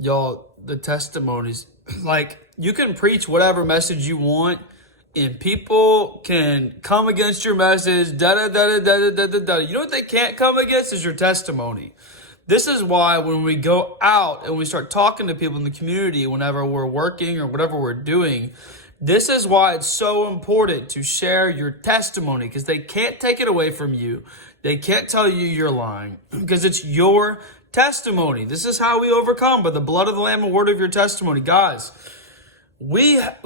Y'all, the testimonies, like, you can preach whatever message you want, and people can come against your message, da da da da da da da da. You know what they can't come against is your testimony. This is why when we go out and we start talking to people in the community, whenever we're working or whatever we're doing, this is why it's so important to share your testimony, because they can't take it away from you. They can't tell you you're lying because it's your testimony. This is how we overcome, by the blood of the Lamb and word of your testimony. Guys, we got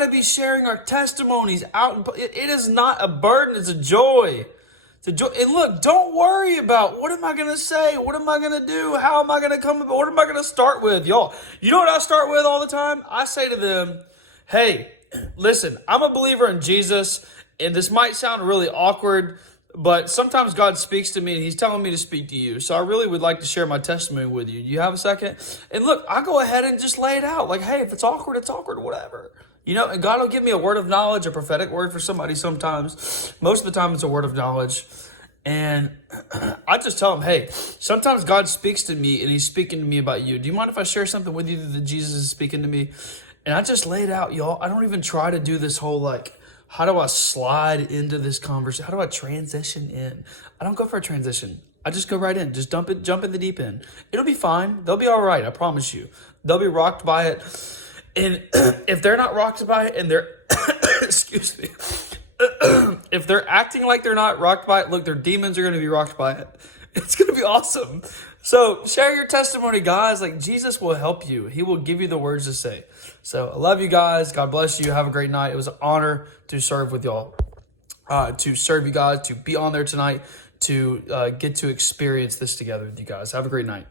to be sharing our testimonies out. It is not a burden, it's a joy. And look, don't worry about what am I going to say? What am I going to do? How am I going to come? What am I going to start with? Y'all, you know what I start with all the time? I say to them, hey, listen, I'm a believer in Jesus, and this might sound really awkward, but sometimes God speaks to me and he's telling me to speak to you. So I really would like to share my testimony with you. Do you have a second? And look, I go ahead and just lay it out. Like, hey, if it's awkward, whatever. You know, and God will give me a word of knowledge, a prophetic word for somebody sometimes. Most of the time it's a word of knowledge. And I just tell him, hey, sometimes God speaks to me and he's speaking to me about you. Do you mind if I share something with you that Jesus is speaking to me? And I just lay it out, y'all. I don't even try to do this whole, like, how do I slide into this conversation? How do I transition in? I don't go for a transition. I just go right in. Just jump in the deep end. It'll be fine. They'll be all right. I promise you. They'll be rocked by it. And if they're not rocked by it and they're, excuse me, if they're acting like they're not rocked by it, look, their demons are going to be rocked by it. It's going to be awesome. So share your testimony, guys. Like, Jesus will help you. He will give you the words to say. So I love you guys. God bless you. Have a great night. It was an honor to serve with y'all, to serve you guys, to be on there tonight, to get to experience this together with you guys. Have a great night.